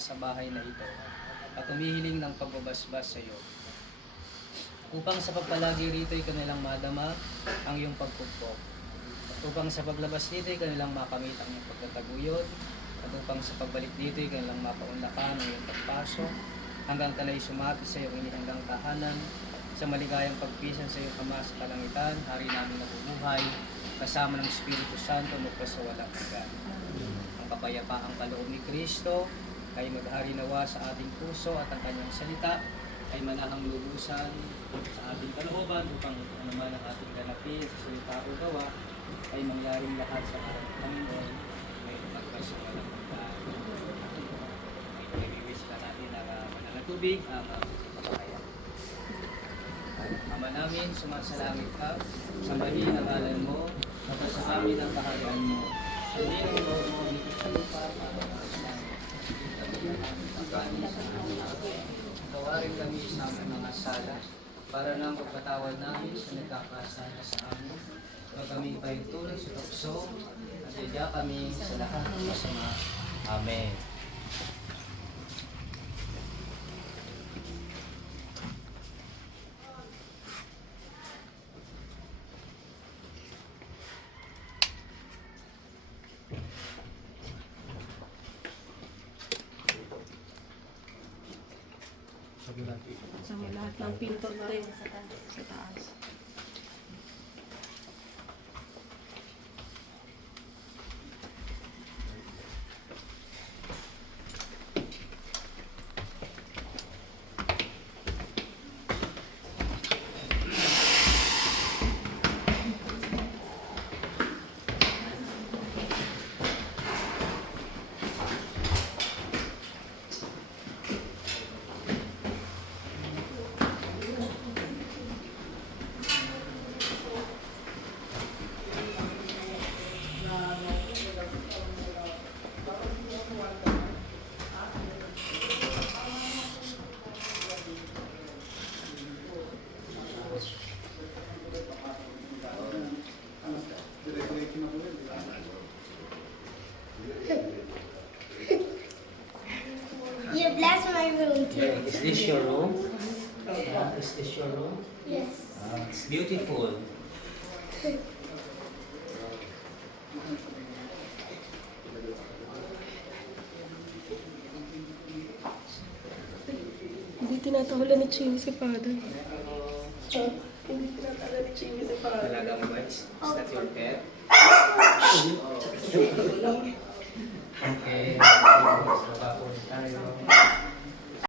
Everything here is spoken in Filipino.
sa bahay na ito at humihiling ng pagbabasbas sa iyo. Upang sa pagpalagi rito ay kanilang madama ang iyong pagpupok. At upang sa paglabas dito ay kanilang makamit ang iyong pagtataguyod. At upang sa pagbalik dito ay kanilang mapaunlakan ang iyong pagpasok hanggang kalay sumapit sa iyong inihanggang tahanan sa maligayang pagpisan sa iyong Ama sa kalangitan, Hari namin nabubuhay, kasama ng Espiritu Santo magpas sa walang hanggan. Ang kapayapaang kaloob ni Kristo ay maghari nawa sa ating puso at ang kanyang salita ay manahang lubusan sa ating kalooban upang anuman ang ating ganapin sa salita o gawa ay mangyaring lahat sa ating Panginoon may magpas sa walang hanggan. May niliwis ka natin na manang na tubig ang kapakayan. Ama namin, sumasalangit ka, sambahin ang ngalan mo, at sa amin ang kaharian mo. Sundin ang loob mo dito sa lupa para tawarin kami sa aming mga sala para nang pagpatawad namin sa nagkakasala sa amin. Huwag kami pahintulot sa tukso at idya kami sa lahat ng masama. Amen. Sa lahat ng pinto tayo sa taas. You bless my room too. Is this your room? Is this your room? Yes. It's beautiful. Hindi tinatahulan ni Chini si Father. Hindi tinatahulan ni Chini si Father. Talaga mo ba? Is that your pet? Okay. Tayo.